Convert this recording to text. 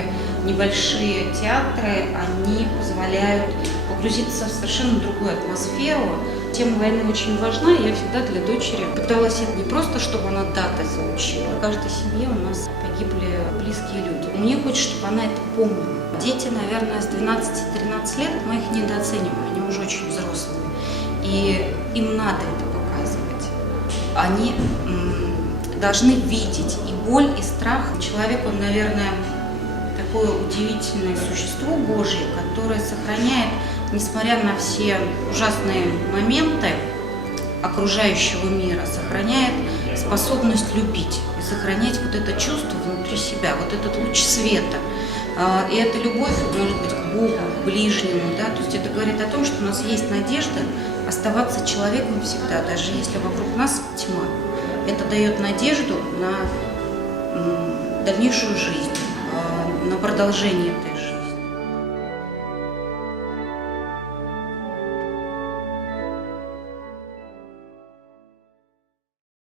такие небольшие театры, они позволяют погрузиться в совершенно другую атмосферу. Тема войны очень важна, и я всегда для дочери пыталась это не просто, чтобы она даты заучила. В каждой семье у нас погибли близкие люди. Мне хочется, чтобы она это помнила. Дети, наверное, с 12-13 лет, мы их недооцениваем, они уже очень взрослые. И им надо это показывать. Они должны видеть и боль, и страх. Человек, он, наверное, такое удивительное существо Божье, которое сохраняет, несмотря на все ужасные моменты окружающего мира, сохраняет способность любить и сохранять вот это чувство внутри себя, вот этот луч света. И эта любовь может быть к Богу, к ближнему, да? То есть это говорит о том, что у нас есть надежда оставаться человеком всегда, даже если вокруг нас тьма. Это дает надежду на дальнейшую жизнь, на продолжение этой жизни.